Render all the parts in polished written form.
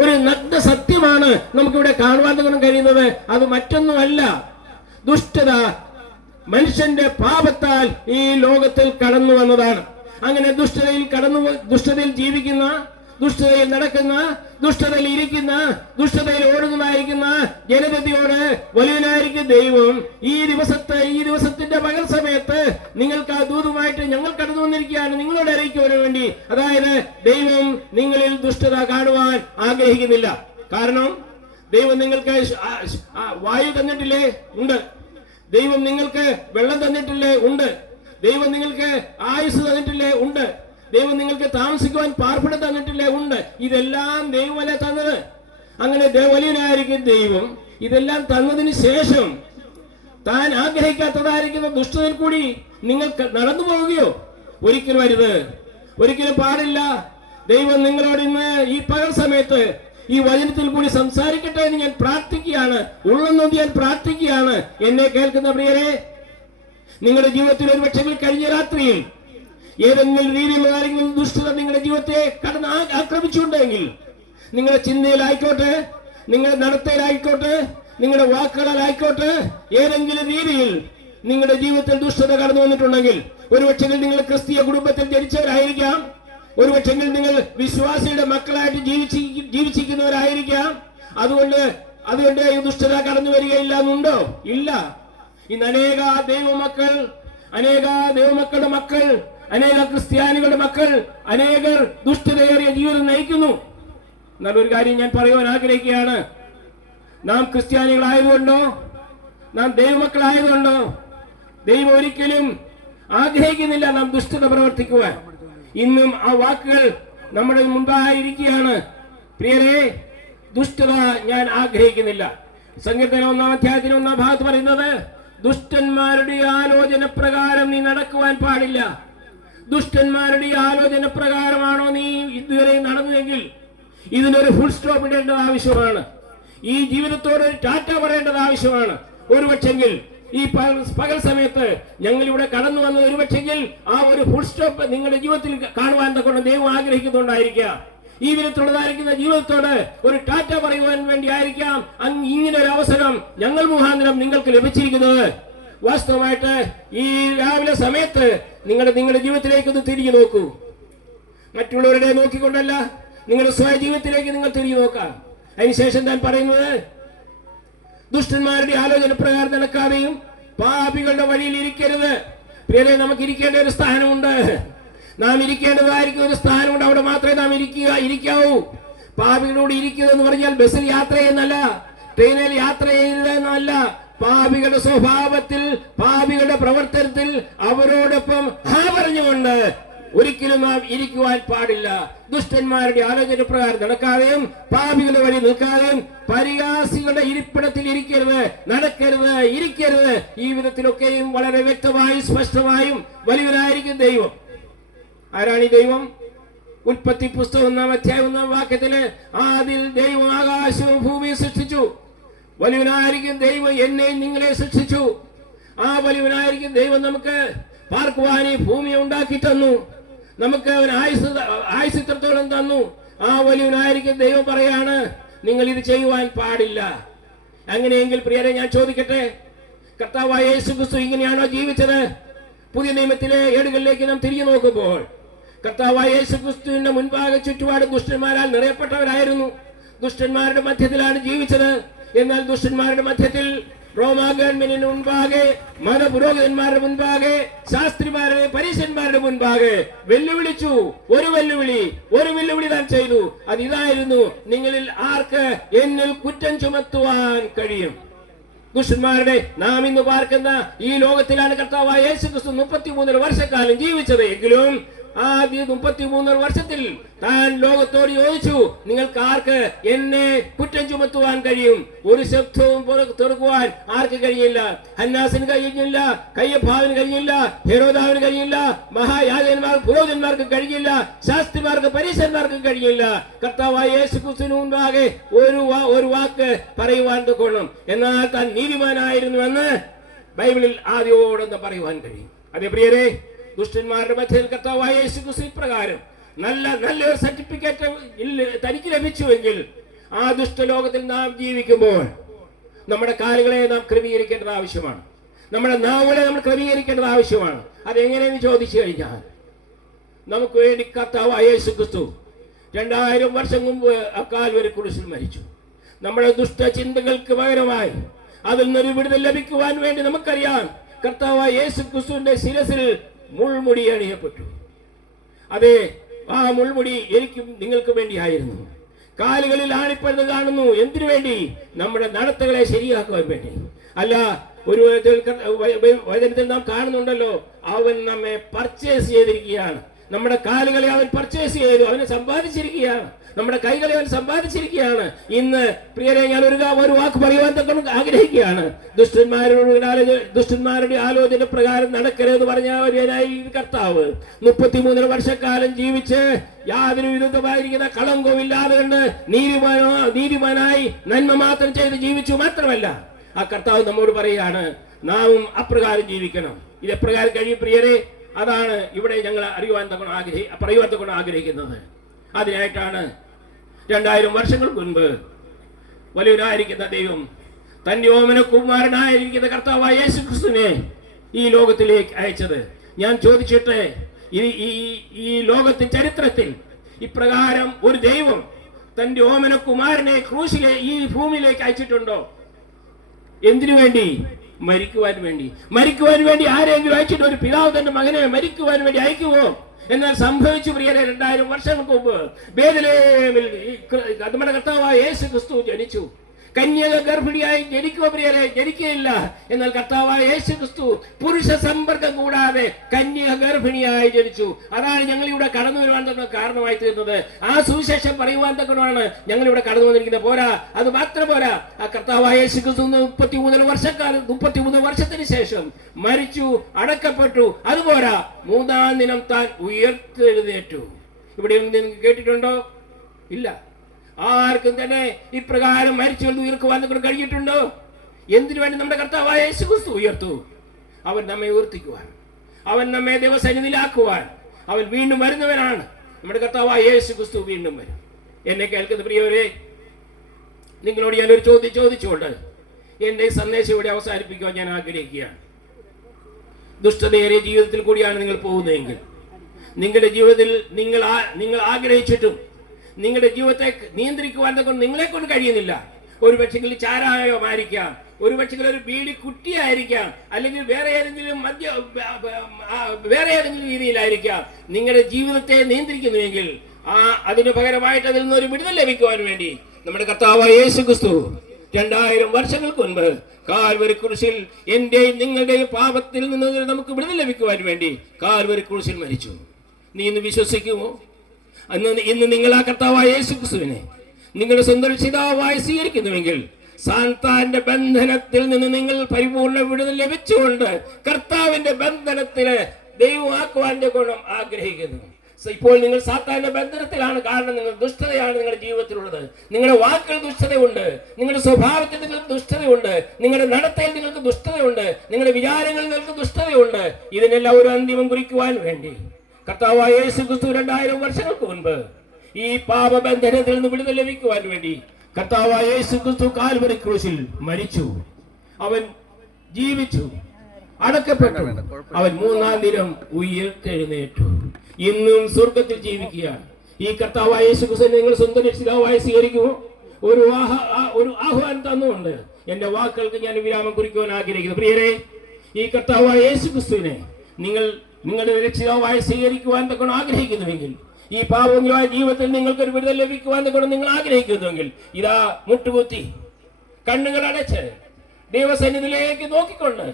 ഒരു നഗ്ന സത്യമാണ് നമുക്കിവിടെ കാണുവാൻ കഴിയുന്നത്. അത് മറ്റൊന്നുമല്ല, ദുഷ്ടത മനുഷ്യന്റെ പാപത്താൽ ഈ ലോകത്തിൽ കടന്നു വന്നതാണ്. അങ്ങനെ ദുഷ്ടതയിൽ ജീവിക്കുന്ന, ദുഷ്ടതയിൽ നടക്കുന്ന, ദുഷ്ടതയിൽ ഇരിക്കുന്ന, ദുഷ്ടതയിൽ ഓടുന്നതായിരിക്കുന്ന ജനതയോട് വലിയവനായിരിക്കും ദൈവം ഈ ദിവസത്തിന്റെ പകൽ സമയത്ത് നിങ്ങൾക്ക് ആ ദൂതുമായിട്ട് ഞങ്ങൾ കടന്നു വന്നിരിക്കുകയാണ് നിങ്ങളോട് അറിയിക്കുവാൻ വേണ്ടി. അതായത് ദൈവം നിങ്ങളിൽ ദുഷ്ടത കാണുവാൻ ആഗ്രഹിക്കുന്നില്ല. കാരണം ദൈവം നിങ്ങൾക്ക് വായു തന്നിട്ടില്ലേ? ഉണ്ട്. ദൈവം നിങ്ങൾക്ക് വെള്ളം തന്നിട്ടില്ലേ? ഉണ്ട്. ദൈവം നിങ്ങൾക്ക് ആയുസ് തന്നിട്ടില്ലേ? ഉണ്ട്. ദൈവം നിങ്ങൾക്ക് താമസിക്കുവാൻ പാർപ്പിടം തന്നിട്ടില്ലേ? ഉണ്ട്. ഇതെല്ലാം ദൈവമല്ല തന്നത്. അങ്ങനെ വലിയനായിരിക്കും ദൈവം. ഇതെല്ലാം തന്നതിന് ശേഷം താൻ ആഗ്രഹിക്കാത്തതായിരിക്കുന്ന ദുഷ്ടതയിൽ കൂടി നിങ്ങൾ നടന്നു പോവുകയോ? ഒരിക്കലും അരുത്, ഒരിക്കലും പാടില്ല. ദൈവം നിങ്ങളോട് ഇന്ന് ഈ പകൽ സമയത്ത് ഈ വചനത്തിൽ കൂടി സംസാരിക്കട്ടെ എന്ന് ഞാൻ പ്രാർത്ഥിക്കുകയാണ്. ഉള്ളെന്നൊന്ന് ഞാൻ പ്രാർത്ഥിക്കുകയാണ്. എന്നെ കേൾക്കുന്ന പ്രിയരെ, നിങ്ങളുടെ ജീവിതത്തിൽ ഒരു പക്ഷേ കഴിഞ്ഞ രാത്രിയിൽ ഏതെങ്കിലും രീതിയിലുള്ള ആരെങ്കിലും ദുഷ്ടത നിങ്ങളുടെ ജീവിതത്തെ കടന്ന് ആക്രമിച്ചുകൊണ്ടെങ്കിൽ, നിങ്ങളുടെ ചിന്തയിലായിക്കോട്ടെ, നിങ്ങളുടെ നടത്തയിലായിക്കോട്ടെ, നിങ്ങളുടെ വാക്കുകളിലായിക്കോട്ടെ, ഏതെങ്കിലും രീതിയിൽ നിങ്ങളുടെ ജീവിതത്തിൽ ദുഷ്ടത കടന്നു വന്നിട്ടുണ്ടെങ്കിൽ, ഒരുപക്ഷെ നിങ്ങൾ ക്രിസ്തീയ കുടുംബത്തിൽ ജനിച്ചവരായിരിക്കാം, ഒരുപക്ഷെ നിങ്ങൾ വിശ്വാസിയുടെ മക്കളായിട്ട് ജീവിച്ചിരിക്കുന്നവരായിരിക്കാം. അതുകൊണ്ട് ഈ ദുഷ്ടത കടന്നു വരികയില്ല എന്നുണ്ടോ? ഇല്ല. ഇന്ന് അനേക ദൈവമക്കളുടെ മക്കൾ, അനേക ക്രിസ്ത്യാനികളുടെ മക്കൾ, അനേകർ ദുഷ്ടതയേറിയ ജീവിതം നയിക്കുന്നു. നല്ലൊരു കാര്യം ഞാൻ പറയുവാൻ ആഗ്രഹിക്കുകയാണ്. നാം ക്രിസ്ത്യാനികളായതുകൊണ്ടോ, നാം ദൈവമക്കളായതുകൊണ്ടോ ദൈവം ഒരിക്കലും ആഗ്രഹിക്കുന്നില്ല നാം ദുഷ്ടത പ്രവർത്തിക്കുവാൻ. ഇന്നും ആ വാക്കുകൾ നമ്മുടെ മുൻപായിരിക്കുകയാണ്. പ്രിയരെ, ദുഷ്ടത ഞാൻ ആഗ്രഹിക്കുന്നില്ല. സങ്കീർത്തനം 1-ാം അധ്യായത്തിന് 1-ാം ഭാഗത്ത് പറയുന്നത്, ദുഷ്ടന്മാരുടെ ആലോചന പ്രകാരം നീ നടക്കുവാൻ പാടില്ല. ദുഷ്ടന്മാരുടെ ആലോചന പ്രകാരമാണോ നീ ഇതുവരെ നടന്നതെങ്കിൽ ഇതിനൊരു ഫുൾ സ്റ്റോപ്പ് ഇടേണ്ടത് ആവശ്യമാണ്. ഈ ജീവിതത്തോട് ടാറ്റ പറയേണ്ടത് ആവശ്യമാണ്. ഒരുപക്ഷെങ്കിൽ ഈ പകൽ സമയത്ത് ഞങ്ങൾ ഇവിടെ കടന്നു വന്നത് ഒരുപക്ഷെങ്കിൽ ആ ഒരു ഫുൾ സ്റ്റോപ്പ് നിങ്ങളുടെ ജീവിതത്തിൽ കാണുവാൻ കൊണ്ട് ദൈവം ആഗ്രഹിക്കുന്നുണ്ടായിരിക്കാം. ഈ വിധത്തിലുള്ളതായിരിക്കുന്ന ജീവിതത്തോട് ഒരു ടാറ്റ പറയുവാൻ വേണ്ടി ആയിരിക്കാം ഇങ്ങനെ ഒരു അവസരം ഞങ്ങൾ മുഖാന്തരം നിങ്ങൾക്ക് ലഭിച്ചിരിക്കുന്നത്. വാസ്തവമായിട്ട് ഈ രാവിലെ സമയത്ത് നിങ്ങളുടെ ജീവിതത്തിലേക്ക് ഒന്ന് തിരിഞ്ഞു നോക്കൂ. മറ്റുള്ളവരുടെ നോക്കിക്കൊണ്ടല്ല, നിങ്ങളുടെ സ്വയ ജീവിതത്തിലേക്ക് നിങ്ങൾ തിരിഞ്ഞു നോക്കാം. അതിനുശേഷം താൻ പറയുന്നത്, ദുഷ്ടന്മാരുടെ ആലോചന പ്രകാരം നടക്കാതെയും പാപികളുടെ വഴിയിൽ ഇരിക്കരുത്. പ്രിയരെ, നമുക്ക് ഇരിക്കേണ്ട ഒരു സ്ഥാനമുണ്ട്. നാം ഇരിക്കേണ്ടതായിരിക്കും ഒരു സ്ഥാനമുണ്ട്. അവിടെ മാത്രമേ നാം ഇരിക്കാവൂ. പാപികളോട് ഇരിക്കുക എന്ന് പറഞ്ഞാൽ ബസ്സിൽ യാത്ര ചെയ്യുന്നല്ല, ട്രെയിനിൽ യാത്ര ചെയ്യുന്നതല്ല. പാപികളുടെ സ്വഭാവത്തിൽ, പാപികളുടെ പ്രവർത്തനത്തിൽ അവരോടൊപ്പം പറഞ്ഞുകൊണ്ട് ഒരിക്കലും നാം ഇരിക്കുവാൻ പാടില്ല. ദുഷ്ടന്മാരുടെ ആലോചന പ്രകാരം നടക്കാതെയും പാപികളുടെ വഴി നിൽക്കാതെയും പരിഹാസികളുടെ ഇരിപ്പിടത്തിൽ ഇരിക്കരുത്, നടക്കരുത്, ഇരിക്കരുത്. ഈ വിധത്തിലൊക്കെയും വളരെ വ്യക്തമായും സ്പഷ്ടമായും വലിയവനായിരിക്കും ദൈവം. ആരാണ് ഈ ദൈവം? ഉൽപ്പത്തി പുസ്തകം 1-ാം അധ്യായം 1-ാം വാക്യത്തില്, ആദിൽ ദൈവം ആകാശവും ഭൂമിയും സൃഷ്ടിച്ചു. വലിയവനായിരിക്കും ദൈവം എന്നെയും നിങ്ങളെ സൃഷ്ടിച്ചു. ആ വലിയവനായിരിക്കും ദൈവം നമുക്ക് പാർക്കുവാൻ ഈ ഭൂമിയെ ഉണ്ടാക്കി തന്നു. നമുക്ക് അവൻ ആയുസ് ഇത്രത്തോളം തന്നു. ആ വലിയവനായിരിക്കും ദൈവം പറയാണ്, നിങ്ങൾ ഇത് ചെയ്യുവാൻ പാടില്ല. അങ്ങനെയെങ്കിൽ പ്രിയരെ, ഞാൻ ചോദിക്കട്ടെ, കർത്താവായ യേശുക്രിസ്തു ഇങ്ങനെയാണോ ജീവിച്ചത്? പുതിയ നിയമത്തിലെ ഏടുകളിലേക്ക് നാം തിരിഞ്ഞു നോക്കുമ്പോൾ കർത്താവായ യേശുക്രിസ്തുവിന്റെ മുൻപാകെ ചുറ്റുപാട് ദുഷ്ടന്മാരാൽ നിറയപ്പെട്ടവരായിരുന്നു. ദുഷ്ടന്മാരുടെ മധ്യത്തിലാണ് ജീവിച്ചത്. എന്നാൽ ദുഷ്ടന്മാരുടെ മധ്യത്തിൽ റോമാ ഗവൺമെന്റിന് മുൻപാകെ, മതപുരോഹിതന്മാരുടെ മുൻപാകെ, ശാസ്ത്രിമാരുടെ പരീശന്മാരുടെ മുൻപാകെ വെല്ലുവിളിച്ചു. ഒരു വെല്ലുവിളി താൻ ചെയ്തു. അത് ഇതായിരുന്നു, നിങ്ങളിൽ ആർക്ക് എന്നിൽ കുറ്റം ചുമത്തുവാൻ കഴിയും? ദുഷ്ടന്മാരുടെ നാം ഇന്ന് പാർക്കുന്ന ഈ ലോകത്തിലാണ് കർത്താവായ യേശുക്രിസ്തു 33 വർഷക്കാലം ജീവിച്ചത്. എങ്കിലും ആദ്യ 33 വർഷത്തിൽ താൻ ലോകത്തോട് ചോദിച്ചു, നിങ്ങൾക്ക് ആർക്ക് എന്നെ കുറ്റം ചുമത്തുവാൻ കഴിയും? ഒരു ശബ്ദവും തുറക്കുവാൻ ആർക്ക് കഴിയില്ല. ഹന്നാസിന് കഴിഞ്ഞില്ല, കയ്യപ്പാവിന് കഴിഞ്ഞില്ല, ഹെരോദാവിന് കഴിഞ്ഞില്ല, പുരോഹിതന്മാർക്ക് കഴിഞ്ഞില്ല, ശാസ്ത്രിമാർക്ക് പരീശന്മാർക്ക് കഴിഞ്ഞില്ല. കർത്താവായ യേശുക്രിസ്തുവിന് മുൻപാകെ ഒരു വാക്ക് പറയുവാൻ കൊള്ളും. എന്നാൽ താൻ നീതിമാനായിരുന്നുവെന്ന് ബൈബിളിൽ ആദ്യോടെന്ന് പറയുവാൻ കഴിയും. അതേ പ്രിയരെ, ദുഷ്ടന്മാരുടെ മധ്യത്തിൽ കർത്താവായ യേശുക്രിസ്തു പ്രകാരം നല്ലൊരു സർട്ടിഫിക്കറ്റ് തനിക്ക് ലഭിച്ചുവെങ്കിൽ ആ ദുഷ്ടലോകത്തിൽ നാം ജീവിക്കുമ്പോൾ നമ്മുടെ കാലുകളെ നാം ക്രമീകരിക്കേണ്ടത് ആവശ്യമാണ്. നമ്മുടെ നാവുകളെ നമ്മൾ ക്രമീകരിക്കേണ്ടത് ആവശ്യമാണ്. അതെങ്ങനെയെന്ന് ചോദിച്ചു കഴിഞ്ഞാൽ, നമുക്ക് വേണ്ടി കർത്താവായ യേശു ക്രിസ്തു 2000 വർഷം മുമ്പ് കാൽവരി ക്രൂശിൽ മരിച്ചു. നമ്മുടെ ദുഷ്ടചിന്തകൾക്ക് പകരമായി അതിൽ നിന്നൊരു വിടുതൽ ലഭിക്കുവാൻ വേണ്ടി നമുക്കറിയാം, കർത്താവായ യേശു ക്രിസ്തുവിന്റെ ശിരസിൽ മുൾമുടി അണിയപ്പെട്ടു. അതെ, ആ മുൾമുടി എനിക്കും നിങ്ങൾക്ക് വേണ്ടിയായിരുന്നു. കാലുകളിൽ ആണിപ്പഴുത് കാണുന്നു. എന്തിനു വേണ്ടി? നമ്മുടെ നടത്തകളെ ശരിയാക്കുവാൻ വേണ്ടി. അല്ല, ഒരു വചനത്തിൽ നാം കാണുന്നുണ്ടല്ലോ, അവൻ നമ്മെ പർച്ചേസ് ചെയ്തിരിക്കുകയാണ്. നമ്മുടെ കാലുകളെ അവൻ പർച്ചേസ് ചെയ്തു, അവനെ സമ്പാദിച്ചിരിക്കുകയാണ്. നമ്മുടെ കൈകളെ അവൻ സമ്പാദിച്ചിരിക്കുകയാണ്. ഇന്ന് പ്രിയരെ, ഞാൻ ഒരു വാക്ക് പറയുവാൻ തന്നെ ആഗ്രഹിക്കുകയാണ്. ദുഷ്ടന്മാരുടെ ആലോചന പ്രകാരം നടക്കരുതെന്ന് പറഞ്ഞ കർത്താവ് 33 വർഷക്കാലം ജീവിച്ച് യാതൊരു വിരുദ്ധമായിരിക്കുന്ന കളങ്കവുമില്ലാതെ കണ്ട് നീതിമാനായി നന്മ മാത്രം ചെയ്ത് ജീവിച്ചു. മാത്രമല്ല, ആ കർത്താവ് നമ്മോട് പറയുകയാണ്, നാമും അപ്രകാരം ജീവിക്കണം. ഇത് എപ്രകാരം കഴിയും പ്രിയരെ? അതാണ് ഇവിടെ ഞങ്ങൾ പറയുവാൻ തക്കൊണ്ട് ആഗ്രഹിക്കുന്നത്. അതിനായിട്ടാണ് 2000 വർഷങ്ങൾക്ക് മുൻപ് വലിയവനായിരിക്കുന്ന ദൈവം തന്റെ ഓമനകുമാരനായിരിക്കുന്ന കർത്താവായ യേശു ക്രിസ്തുവിനെ ഈ ലോകത്തിലേക്ക് അയച്ചത്. ഞാൻ ചോദിച്ചിട്ട്, ഈ ലോകത്തിന്റെ ചരിത്രത്തിൽ ഇപ്രകാരം ഒരു ദൈവം തന്റെ ഓമനകുമാരനെ ക്രൂശിലെ ഈ ഭൂമിയിലേക്ക് അയച്ചിട്ടുണ്ടോ? എന്തിനു വേണ്ടി? മരിക്കുവാൻ വേണ്ടി. മരിക്കുവാൻ വേണ്ടി ആരെങ്കിലും അയച്ചിട്ട് ഒരു പിതാവ് തന്റെ മകനെ മരിക്കുവാൻ വേണ്ടി അയക്കുമോ? എന്നാൽ സംഭവിച്ചു പ്രിയരെ, 2000 വർഷങ്ങൾക്ക് മുമ്പ് ബേത്ലഹേമിൽ നമ്മുടെ കർത്താവായ യേശു ക്രിസ്തു ജനിച്ചു. കന്യക ഗർഭിണിയായി ജനിക്കുമോ പ്രിയരെ? ജനിക്കുകയില്ല. എന്നാൽ കർത്താവായ യേശു ക്രിസ്തു പുരുഷ സമ്പർക്കം കൂടാതെ കന്യക ഗർഭിണിയായി ജനിച്ചു. അതാണ് ഞങ്ങളിവിടെ കടന്നു വരുവാൻ തന്നെ കാരണമായി തീർന്നത്. ആ സുവിശേഷം പറയുവാൻ തക്കമാണ് ഞങ്ങളിവിടെ കടന്നു വന്നിരിക്കുന്നത്. പോരാ, അത് മാത്രം പോരാ. ആ കർത്താവായ യേശു ക്രിസ്തു 33 വർഷത്തിന് ശേഷം മരിച്ചു, അടക്കപ്പെട്ടു. അതുപോരാ, 3-ാം ദിനം താൻ ഉയർത്തെഴുന്നേറ്റു. ഇവിടെ നിങ്ങൾക്ക് കേട്ടിട്ടുണ്ടോ? ഇല്ല. ആർക്കും തന്നെ ഇപ്രകാരം മരിച്ചു ഉയർക്കുവാൻ കഴിഞ്ഞിട്ടുണ്ടോ? എന്തിനു വേണ്ടി? നമ്മുടെ കർത്താവായ യേശു ക്രിസ്തു ഉയർത്തു. അവൻ നമ്മെ ഉയർത്തിക്കുവാൻ, അവൻ നമ്മെ ദൈവസന്നിധിയിലാക്കുവാൻ അവൻ വീണ്ടും വരുന്നവനാണ്. നമ്മുടെ കർത്താവായ യേശു ക്രിസ്തു വീണ്ടും വരും. എന്നെ കേൾക്കുന്ന പ്രിയവരെ, നിങ്ങളോട് ഞാനൊരു ചോദ്യം ചോദിച്ചുകൊണ്ട് എന്റെ സന്ദേശം ഇവിടെ അവസാനിപ്പിക്കുവാൻ ഞാൻ ആഗ്രഹിക്കുകയാണ്. ദുഷ്ടതയേറിയ ജീവിതത്തിൽ കൂടിയാണ് നിങ്ങൾ പോകുന്നതെങ്കിൽ, നിങ്ങളുടെ ജീവിതത്തിൽ നിങ്ങൾ ആഗ്രഹിച്ചിട്ടും നിങ്ങളുടെ ജീവിതത്തെ നിയന്ത്രിക്കുവാൻ നിങ്ങളെ കൊണ്ട് കഴിയുന്നില്ല. ഒരു പക്ഷേ ചാരായമായിരിക്കാം, ഒരു പക്ഷേ ഒരു ബീഡി കുട്ടിയായിരിക്കാം, അല്ലെങ്കിൽ വേറെ ഏതെങ്കിലും രീതിയിലായിരിക്കാം നിങ്ങളുടെ ജീവിതത്തെ നിയന്ത്രിക്കുന്നുവെങ്കിൽ അതിന് പകരമായിട്ട് അതിൽ നിന്നൊരു വിടുതൽ ലഭിക്കുവാൻ വേണ്ടി നമ്മുടെ കർത്താവായ യേശു ക്രിസ്തു 2000 വർഷങ്ങൾക്ക് മുൻപ് കാൽവരി ക്രൂശിൽ എന്റെയും നിങ്ങളുടെയും പാപത്തിൽ നിന്ന് നമുക്ക് വിടുതൽ ലഭിക്കുവാൻ വേണ്ടി കാൽവരി ക്രൂശിൽ മരിച്ചു. നീ ഇന്ന് വിശ്വസിക്കുമോ? ഇന്ന് നിങ്ങൾ ആ കർത്താവായ യേശു ക്രിസ്തുവിനെ നിങ്ങളുടെ സ്വന്തം രക്ഷിതാവായി സ്വീകരിക്കുന്നുവെങ്കിൽ സാത്താന്റെ ബന്ധനത്തിൽ നിന്ന് നിങ്ങൾ പരിപൂർണ വിടുതൽ ലഭിച്ചുകൊണ്ട് കർത്താവിന്റെ ബന്ധനത്തില് ദൈവമാക്കുവാൻ ഗുണം ആഗ്രഹിക്കുന്നു. ഇപ്പോൾ നിങ്ങൾ സാത്താന്റെ ബന്ധനത്തിലാണ്. കാരണം നിങ്ങൾ ദുഷ്ടതയാണ് നിങ്ങളുടെ ജീവിതത്തിലുള്ളത്. നിങ്ങളുടെ വാക്കുകൾ ദുഷ്ടതയുണ്ട്, നിങ്ങളുടെ സ്വഭാവത്തിൽ നിങ്ങൾക്ക് ദുഷ്ടതയുണ്ട്, നിങ്ങളുടെ നടത്തയിൽ നിങ്ങൾക്ക് ദുഷ്ടതയുണ്ട്, നിങ്ങളുടെ വിചാരങ്ങളിൽ നിങ്ങൾക്ക് ദുഷ്ടതയുണ്ട്. ഇതിനെല്ലാം ഒരു അന്തിമം കുറിക്കുവാൻ വേണ്ടി കർത്താവായ യേശു ക്രിസ്തു 2000 വർഷങ്ങൾക്ക് മുൻപ് ഈ പാപബന്ധനത്തിൽ നിന്ന് വിടുതൽ ലഭിക്കുവാൻ വേണ്ടി കർത്താവായ യേശു ക്രിസ്തു കാൽവരി ക്രൂശിൽ മരിച്ചു. അവൻ ജീവിച്ചു, അടക്കപ്പെട്ടു, അവൻ 3-ാം ദിനം ഉയർത്തെഴുന്നേറ്റു. ഇന്നും സ്വർഗത്തിൽ ജീവിക്കുകയാണ്. ഈ കർത്താവായ യേശു ക്രിസ്തു നിങ്ങൾ സ്വന്തം രക്ഷിതാവായി സ്വീകരിക്കുമോ? ഒരു ആഹ്വാനം തന്നുകൊണ്ട് എന്റെ വാക്കുകൾക്ക് ഞാൻ വിരാമം കുറിക്കുവാൻ ആഗ്രഹിക്കുന്നു. പ്രിയരെ, ഈ കർത്താവായ യേശു ക്രിസ്തുവിനെ നിങ്ങളുടെ രക്ഷിതാവായി സ്വീകരിക്കുവാൻ തക്കൊണ്ട് ആഗ്രഹിക്കുന്നുവെങ്കിൽ, ഈ പാപമായ ജീവിതത്തിൽ നിങ്ങൾക്കൊരു വിടുതൽ ലഭിക്കുവാൻ തക്കൊണ്ട് നിങ്ങൾ ആഗ്രഹിക്കുന്നുവെങ്കിൽ, ഇതാ മുട്ടുകുത്തി കണ്ണുകൾ അടച്ച് ദൈവസന്നിധിയിലേക്ക് നോക്കിക്കൊണ്ട്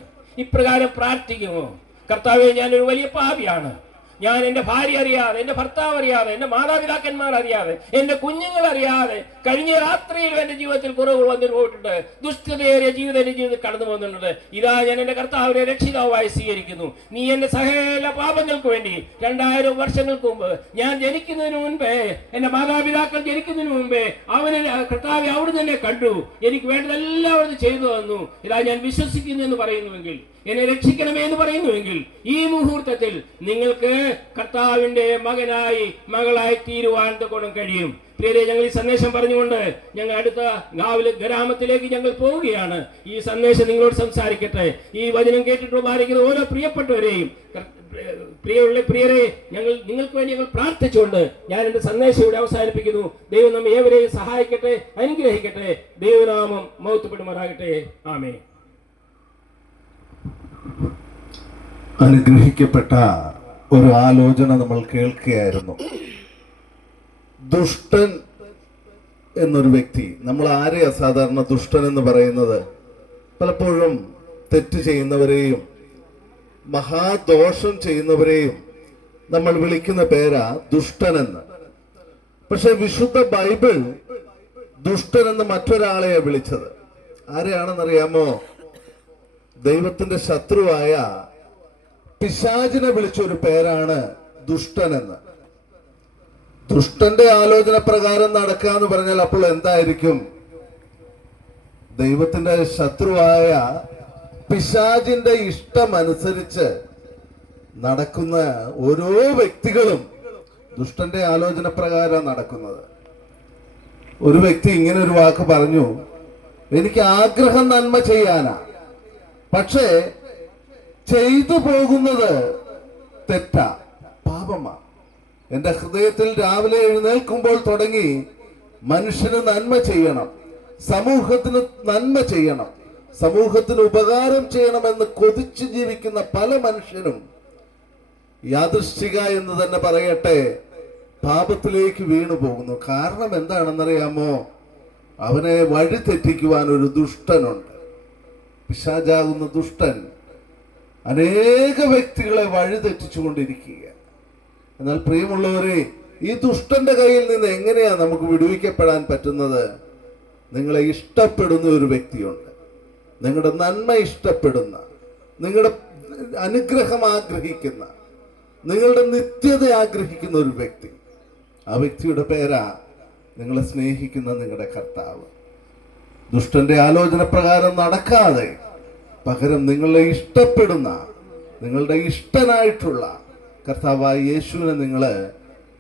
ഇപ്രകാരം പ്രാർത്ഥിക്കുമോ? കർത്താവേ, ഞാനൊരു വലിയ പാപിയാണ്. ഞാൻ എന്റെ ഭാര്യ അറിയാതെ, എന്റെ ഭർത്താവ് അറിയാതെ, എന്റെ മാതാപിതാക്കന്മാർ അറിയാതെ, എന്റെ കുഞ്ഞുങ്ങൾ അറിയാതെ കഴിഞ്ഞ രാത്രിയിൽ എന്റെ ജീവിതത്തിൽ കുറവുകൾ വന്നിട്ട് പോയിട്ടുണ്ട്. ദുഷ്ടതയേറിയ ജീവിതം എന്റെ ജീവിതത്തിൽ കടന്നു പോകുന്നുണ്ട്. ഇതാ ഞാൻ എന്റെ കർത്താവിനെ രക്ഷിതാവായി സ്വീകരിക്കുന്നു. നീ എന്റെ സകല പാപങ്ങൾക്ക് വേണ്ടി 2000 വർഷങ്ങൾക്ക് മുമ്പ് ഞാൻ ജനിക്കുന്നതിന് മുൻപേ, എന്റെ മാതാപിതാക്കൾ ജനിക്കുന്നതിന് മുൻപേ കർത്താവെ അവിടുന്ന് തന്നെ കണ്ടു, എനിക്ക് വേണ്ടതെല്ലാം അവിടുന്ന് ചെയ്തു തന്നു, ഇതാ ഞാൻ വിശ്വസിക്കുന്നു എന്ന് പറയുന്നുവെങ്കിൽ, എന്നെ രക്ഷിക്കണമേ എന്ന് പറയുന്നുവെങ്കിൽ, ഈ മുഹൂർത്തത്തിൽ നിങ്ങൾക്ക് കർത്താവിന്റെ മകനായി മകളായി തീരുവാൻ ഗുണം കഴിയും. പ്രിയരെ, ഞങ്ങൾ ഈ സന്ദേശം പറഞ്ഞുകൊണ്ട് ഞങ്ങൾ അടുത്ത ഗ്രാമത്തിലേക്ക് ഞങ്ങൾ പോവുകയാണ്. ഈ സന്ദേശം നിങ്ങളോട് സംസാരിക്കട്ടെ. ഈ വചനം കേട്ടിട്ട് ഭാരിക്കുന്ന ഓരോ പ്രിയപ്പെട്ടവരെയും, പ്രിയരെ, നിങ്ങൾക്ക് വേണ്ടി ഞങ്ങൾ പ്രാർത്ഥിച്ചുകൊണ്ട് ഞാൻ എന്റെ സന്ദേശം ഇവിടെ അവസാനിപ്പിക്കുന്നു. ദൈവം നമ്മെ ഏവരെയും സഹായിക്കട്ടെ, അനുഗ്രഹിക്കട്ടെ. ദൈവനാമം മഹത്വപ്പെടുമാറാകട്ടെ. ആമേൻ. അനുഗ്രഹിക്കപ്പെട്ട ഒരു ആലോചന നമ്മൾ കേൾക്കുകയായിരുന്നു. ദുഷ്ടൻ എന്നൊരു വ്യക്തി, നമ്മൾ ആരെയാ സാധാരണ ദുഷ്ടൻ എന്ന് പറയുന്നത്? പലപ്പോഴും തെറ്റ് ചെയ്യുന്നവരെയും മഹാദോഷം ചെയ്യുന്നവരെയും നമ്മൾ വിളിക്കുന്ന പേരാ ദുഷ്ടനെന്ന്. പക്ഷെ വിശുദ്ധ ബൈബിൾ ദുഷ്ടനെന്ന് മറ്റൊരാളെയാ വിളിച്ചത്. ആരെയാണെന്നറിയാമോ? ദൈവത്തിന്റെ ശത്രുവായ പിശാചിനെ വിളിച്ചൊരു പേരാണ് ദുഷ്ടനെന്ന്. ദുഷ്ടന്റെ ആലോചന പ്രകാരം നടക്കുക എന്ന് പറഞ്ഞാൽ അപ്പോൾ എന്തായിരിക്കും? ദൈവത്തിന്റെ ശത്രുവായ പിശാചിന്റെ ഇഷ്ടമനുസരിച്ച് നടക്കുന്ന ഓരോ വ്യക്തികളും ദുഷ്ടന്റെ ആലോചന പ്രകാരം നടക്കുന്നത്. ഒരു വ്യക്തി ഇങ്ങനെ ഒരു വാക്ക് പറഞ്ഞു, എനിക്ക് ആഗ്രഹം നന്മ ചെയ്യാനാ, പക്ഷേ ചെയ്തു പോകുന്നത് തെറ്റാ, പാപമാ. എന്റെ ഹൃദയത്തിൽ രാവിലെ എഴുന്നേൽക്കുമ്പോൾ തുടങ്ങി മനുഷ്യന് നന്മ ചെയ്യണം, സമൂഹത്തിന് നന്മ ചെയ്യണം, സമൂഹത്തിന് ഉപകാരം ചെയ്യണമെന്ന് കൊതിച്ചു ജീവിക്കുന്ന പല മനുഷ്യരും യാദൃശ്ചിക എന്ന് തന്നെ പറയട്ടെ, പാപത്തിലേക്ക് വീണു പോകുന്നു. കാരണം എന്താണെന്നറിയാമോ? അവനെ വഴി തെറ്റിക്കുവാൻ ഒരു ദുഷ്ടനുണ്ട്. പിശാചാകുന്ന ദുഷ്ടൻ അനേക വ്യക്തികളെ വഴി തെറ്റിച്ചുകൊണ്ടിരിക്കുക. എന്നാൽ പ്രിയമുള്ളവരെ, ഈ ദുഷ്ടന്റെ കയ്യിൽ നിന്ന് എങ്ങനെയാ നമുക്ക് വിടുവിക്കപ്പെടാൻ പറ്റുന്നത്? നിങ്ങളെ ഇഷ്ടപ്പെടുന്ന ഒരു വ്യക്തിയുണ്ട്, നിങ്ങളുടെ നന്മ ഇഷ്ടപ്പെടുന്ന, നിങ്ങളുടെ അനുഗ്രഹം ആഗ്രഹിക്കുന്ന, നിങ്ങളുടെ നിത്യത ആഗ്രഹിക്കുന്ന ഒരു വ്യക്തി. ആ വ്യക്തിയുടെ പേരാ നിങ്ങളെ സ്നേഹിക്കുന്ന നിങ്ങളുടെ കർത്താവ്. ദുഷ്ടന്റെ ആലോചന പ്രകാരം നടക്കാതെ പകരം നിങ്ങളെ ഇഷ്ടപ്പെടുന്ന, നിങ്ങളുടെ ഇഷ്ടനായിട്ടുള്ള കർത്താവായ യേശുവിനെ നിങ്ങൾ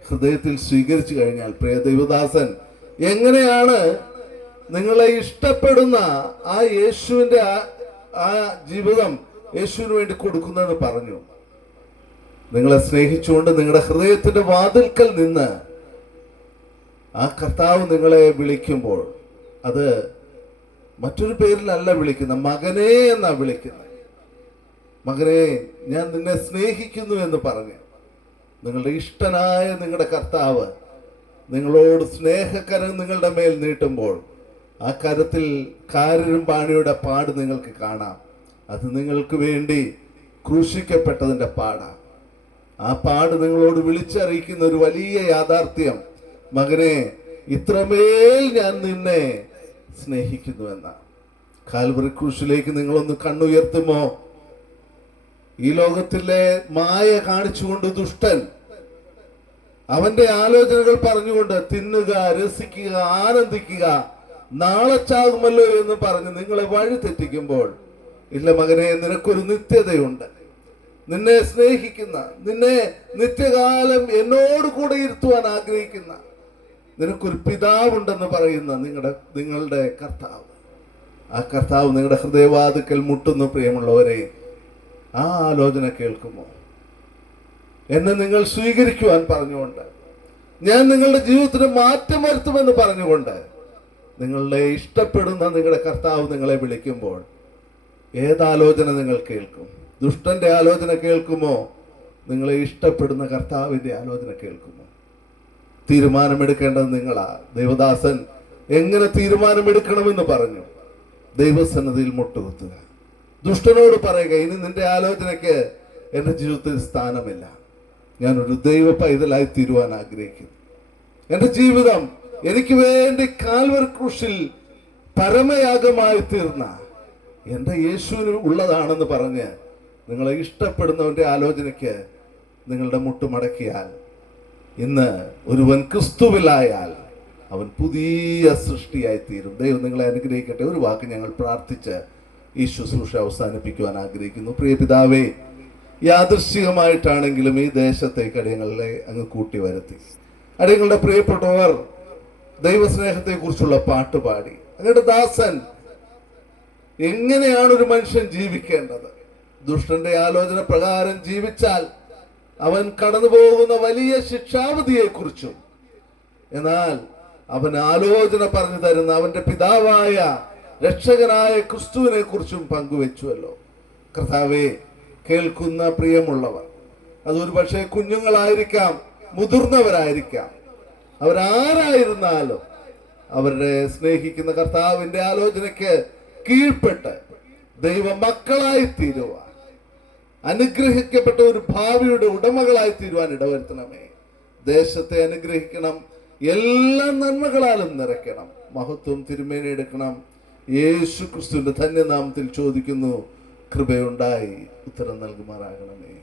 ഹൃദയത്തിൽ സ്വീകരിച്ചു കഴിഞ്ഞാൽ, പ്രിയ ദൈവദാസൻ, എങ്ങനെയാണ് നിങ്ങളെ ഇഷ്ടപ്പെടുന്ന ആ യേശുവിന്റെ ആ ജീവിതം യേശുവിന് വേണ്ടി കൊടുക്കുന്നതെന്ന് പറഞ്ഞു. നിങ്ങളെ സ്നേഹിച്ചുകൊണ്ട് നിങ്ങളുടെ ഹൃദയത്തിന്റെ വാതിൽക്കൽ നിന്ന് ആ കർത്താവ് നിങ്ങളെ വിളിക്കുമ്പോൾ അത് മറ്റൊരു പേരിലല്ല വിളിക്കുന്നത്, മകനേ എന്നാ വിളിക്കുന്നത്. മകനെ, ഞാൻ നിന്നെ സ്നേഹിക്കുന്നു എന്ന് പറഞ്ഞ് നിങ്ങളുടെ ഇഷ്ടനായ നിങ്ങളുടെ കർത്താവ് നിങ്ങളോട് സ്നേഹക്കരം നിങ്ങളുടെ മേൽ നീട്ടുമ്പോൾ ആ കരത്തിൽ കാരരും പാണിയുടെ പാട് നിങ്ങൾക്ക് കാണാം. അത് നിങ്ങൾക്ക് വേണ്ടി ക്രൂശിക്കപ്പെട്ടതിന്റെ പാടാണ്. ആ പാട് നിങ്ങളോട് വിളിച്ചറിയിക്കുന്ന ഒരു വലിയ യാഥാർത്ഥ്യം, മകനെ, ഇത്രമേൽ ഞാൻ നിന്നെ സ്നേഹിക്കുന്നു എന്ന. കാൽവറി ക്രൂശിലേക്ക് നിങ്ങളൊന്ന് കണ്ണുയർത്തുമോ? ഈ ലോകത്തിലെ മായ കാണിച്ചുകൊണ്ട് ദുഷ്ടൻ അവന്റെ ആലോചനകൾ പറഞ്ഞുകൊണ്ട് തിന്നുക, രസിക്കുക, ആനന്ദിക്കുക, നാളെ ചാകുമല്ലോ എന്ന് പറഞ്ഞ് നിങ്ങളെ വഴി തെറ്റിക്കുമ്പോൾ, ഇല്ല മകനെ, നിനക്കൊരു നിത്യതയുണ്ട്. നിന്നെ സ്നേഹിക്കുന്ന, നിന്നെ നിത്യകാലം എന്നോട് കൂടെ ഇരുത്തുവാൻ ആഗ്രഹിക്കുന്ന നിനക്കൊരു പിതാവുണ്ടെന്ന് പറയുന്ന നിങ്ങളുടെ കർത്താവ്. ആ കർത്താവ് നിങ്ങളുടെ ഹൃദയവാതിക്കൽ മുട്ടുന്നു. പ്രിയമുള്ളവരെ, ആ ആലോചന കേൾക്കുമോ? എന്നെ നിങ്ങൾ സ്വീകരിക്കുവാൻ പറഞ്ഞുകൊണ്ട്, ഞാൻ നിങ്ങളുടെ ജീവിതത്തിന് മാറ്റം വരുത്തുമെന്ന് പറഞ്ഞുകൊണ്ട് നിങ്ങളുടെ ഇഷ്ടപ്പെടുന്ന നിങ്ങളുടെ കർത്താവ് നിങ്ങളെ വിളിക്കുമ്പോൾ ഏതാലോചന നിങ്ങൾ കേൾക്കും? ദുഷ്ടന്റെ ആലോചന കേൾക്കുമോ? നിങ്ങളെ ഇഷ്ടപ്പെടുന്ന കർത്താവിന്റെ ആലോചന കേൾക്കുമോ? തീരുമാനമെടുക്കേണ്ടത് നിങ്ങളാ. ദൈവദാസൻ എങ്ങനെ തീരുമാനമെടുക്കണമെന്ന് പറഞ്ഞു. ദൈവസന്നിധിയിൽ മുട്ടുകുത്തുക, ദുഷ്ടനോട് പറയുക, ഇനി നിന്റെ ആലോചനയ്ക്ക് എൻ്റെ ജീവിതത്തിൽ സ്ഥാനമില്ല. ഞാനൊരു ദൈവ പൈതലായി തീരുവാൻ ആഗ്രഹിക്കുന്നു. എൻ്റെ ജീവിതം എനിക്ക് വേണ്ടി കാൽവറി ക്രൂശിൽ പരമയാഗമായി തീർന്ന എൻ്റെ യേശുവിന് ഉള്ളതാണെന്ന് പറഞ്ഞ് നിങ്ങളെ ഇഷ്ടപ്പെടുന്നവന്റെ ആലോചനയ്ക്ക് നിങ്ങളുടെ മുട്ടുമടക്കിയാൽ, ഇന്ന് ഒരുവൻ ക്രിസ്തുവിലായാൽ അവൻ പുതിയ സൃഷ്ടിയായി തീരും. ദൈവം നിങ്ങളെ അനുഗ്രഹിക്കട്ടെ. ഒരു വാക്ക് ഞങ്ങൾ പ്രാർത്ഥിച്ച് ഈ ശുശ്രൂഷ അവസാനിപ്പിക്കുവാൻ ആഗ്രഹിക്കുന്നു. പ്രിയ പിതാവേ, യാദൃശ്ചികമായിട്ടാണെങ്കിലും ഈ ദേശത്തേക്ക് അടിയങ്ങളെ അങ്ങ് കൂട്ടി വരുത്തി. അടിയങ്ങളുടെ പ്രിയപ്പെട്ടവർ ദൈവസ്നേഹത്തെ കുറിച്ചുള്ള പാട്ട് പാടി. അങ്ങയുടെ ദാസൻ എങ്ങനെയാണ് ഒരു മനുഷ്യൻ ജീവിക്കേണ്ടത്, ദുഷ്ടന്റെ ആലോചന പ്രകാരം ജീവിച്ചാൽ അവൻ കടന്നു പോകുന്ന വലിയ ശിക്ഷാവധിയെ കുറിച്ചും, എന്നാൽ അവൻ ആലോചന പറഞ്ഞു തരുന്ന അവന്റെ പിതാവായ രക്ഷകനായ ക്രിസ്തുവിനെ കുറിച്ചും പങ്കുവെച്ചുവല്ലോ. കർത്താവേ, കേൾക്കുന്ന പ്രിയമുള്ളവർ, അതൊരു പക്ഷേ കുഞ്ഞുങ്ങളായിരിക്കാം, മുതിർന്നവരായിരിക്കാം, അവരാരായിരുന്നാലും അവരുടെ സ്നേഹിക്കുന്ന കർത്താവിന്റെ ആലോചനയ്ക്ക് കീഴ്പ്പെട്ട് ദൈവ മക്കളായി തീരുവാൻ, അനുഗ്രഹിക്കപ്പെട്ട ഒരു ഭാവിയുടെ ഉടമകളായി തീരുവാൻ ഇടവരുത്തണമേ. ദേശത്തെ അനുഗ്രഹിക്കണം, എല്ലാ നന്മകളാലും നിറയ്ക്കണം. മഹത്വം തിരുമേനി എടുക്കണം. യേശു ക്രിസ്തുവിന്റെ ധന്യനാമത്തിൽ ചോദിക്കുന്നു, കൃപയുണ്ടായി ഉത്തരം നൽകുമാറാകണമേ.